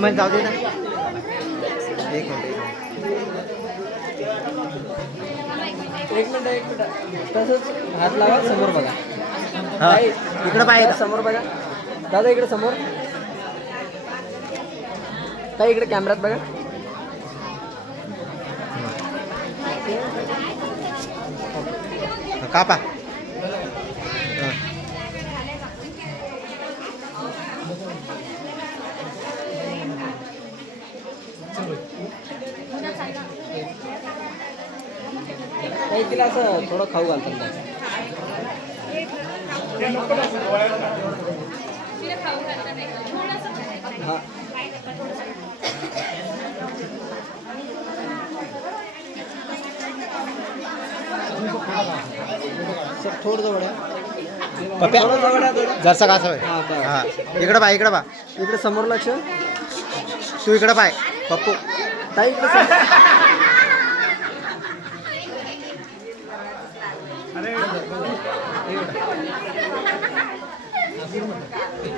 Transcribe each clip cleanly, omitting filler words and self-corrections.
Payment जाऊ दे ना. एक मिनिट तसंच हात लावा, समोर बघा. हा इकडं पाहिजे. समोर बघा दादा, इकडे समोर. काय इकडे कॅमेरात बघा. कापा. काही तिला असं थोडं खाऊ घालतात. हा सर थोडं जवळ जरसा का असं. हा इकडं पाय, इकडं पा. इकडे समोर लक्ष. तू इकडं पाय पप्पू. ताई इकडे समोर.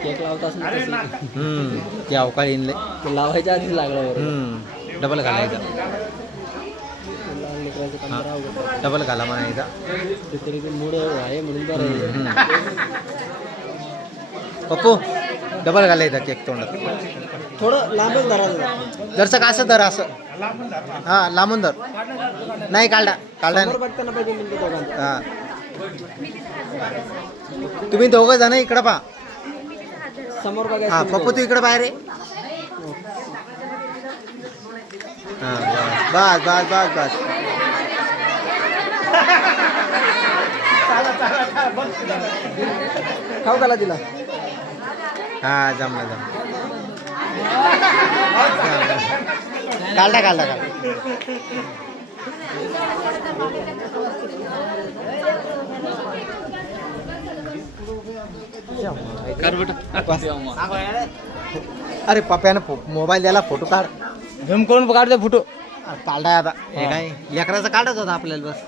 केक लावताच ते अवकाळी इनले लावायच्या आधी लागलं. डबल घालायचं. डबल घाला म्हणायचा. तरी ते मूड आहे म्हणून बरं. पप्पू डबल घालायचा केक तोंडात. थोडं लांबच धरायला. जरसं का असं धर, असं. हा लांबून धर. नाही काढा काढा नाही. बघताना पाहिजे म्हणजे दोघांचं. हा तुम्ही दोघं जण इकडं पा. समोर बघा. हा पप्पू तू इकडं बाहेर आहे. हा बस बस बस बस. खाऊ घाला तिला. हा जमला जमला. काढला काढला काढला. अरे पप्प्यानं मोबाईल द्यायला फोटो काढ. झूम करून काढते फोटो. काढाय आता हे काय लेकराचा काढायचा होता आपल्याला बस.